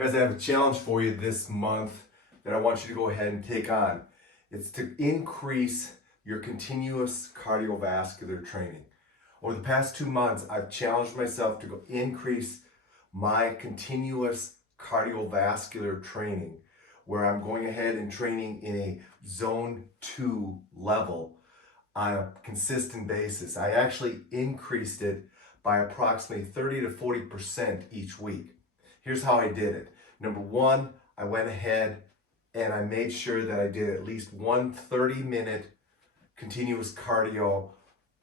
Guys, I have a challenge for you this month that I want you to go ahead and take on. It's to increase your continuous cardiovascular training. Over the past 2 months, I've challenged myself to go increase my continuous cardiovascular training, where I'm going ahead and training in a zone 2 level on a consistent basis. I actually increased it by approximately 30 to 40% each week. Here's how I did it. Number one, I went ahead and I made sure that I did at least one 30-minute continuous cardio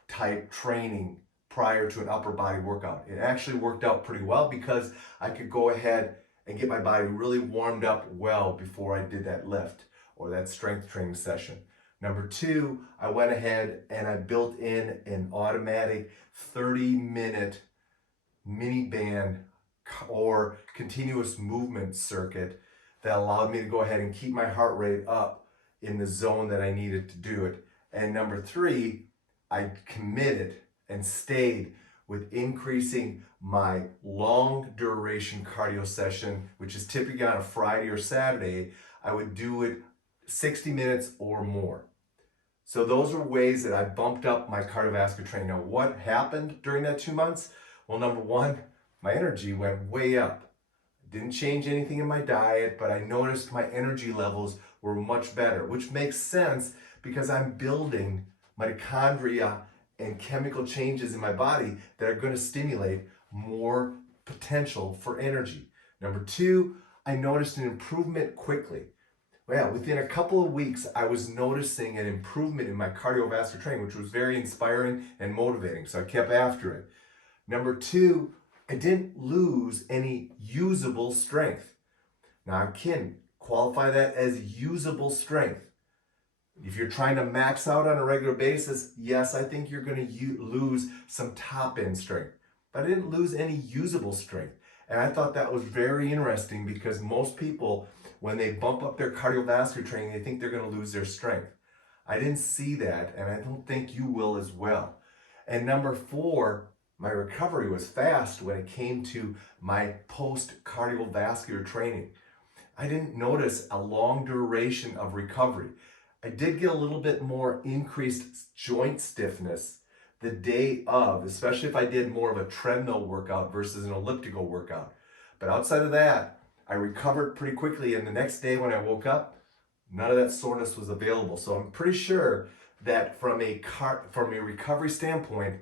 type training prior to an upper body workout. It actually worked out pretty well because I could go ahead and get my body really warmed up well before I did that lift or that strength training session. Number two, I went ahead and I built in an automatic 30-minute mini band or continuous movement circuit that allowed me to go ahead and keep my heart rate up in the zone that I needed to do it. And number three, I committed and stayed with increasing my long duration cardio session, which is typically on a Friday or Saturday. I would do it 60 minutes or more. So those are ways that I bumped up my cardiovascular training. Now, what happened during that 2 months? Well, number one, my energy went way up. Didn't change anything in my diet, but I noticed my energy levels were much better, which makes sense because I'm building mitochondria and chemical changes in my body that are going to stimulate more potential for energy. Number two, I noticed an improvement quickly. Well, within a couple of weeks, I was noticing an improvement in my cardiovascular training, which was very inspiring and motivating, so I kept after it. Number two, I didn't lose any usable strength. Now, I can qualify that as usable strength. If you're trying to max out on a regular basis, yes, I think you're going to lose some top-end strength. But I didn't lose any usable strength. And I thought that was very interesting because most people, when they bump up their cardiovascular training, they think they're going to lose their strength. I didn't see that, and I don't think you will as well. And number four, my recovery was fast when it came to my post-cardiovascular training. I didn't notice a long duration of recovery. I did get a little bit more increased joint stiffness the day of, especially if I did more of a treadmill workout versus an elliptical workout. But outside of that, I recovered pretty quickly, and the next day when I woke up, none of that soreness was available. So I'm pretty sure that from a recovery standpoint,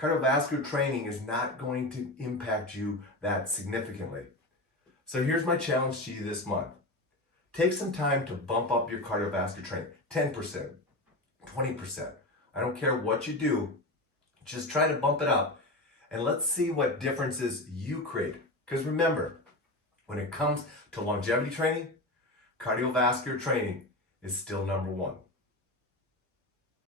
cardiovascular training is not going to impact you that significantly. So here's my challenge to you this month. Take some time to bump up your cardiovascular training, 10%, 20%. I don't care what you do, just try to bump it up and let's see what differences you create. Because remember, when it comes to longevity training, cardiovascular training is still number one.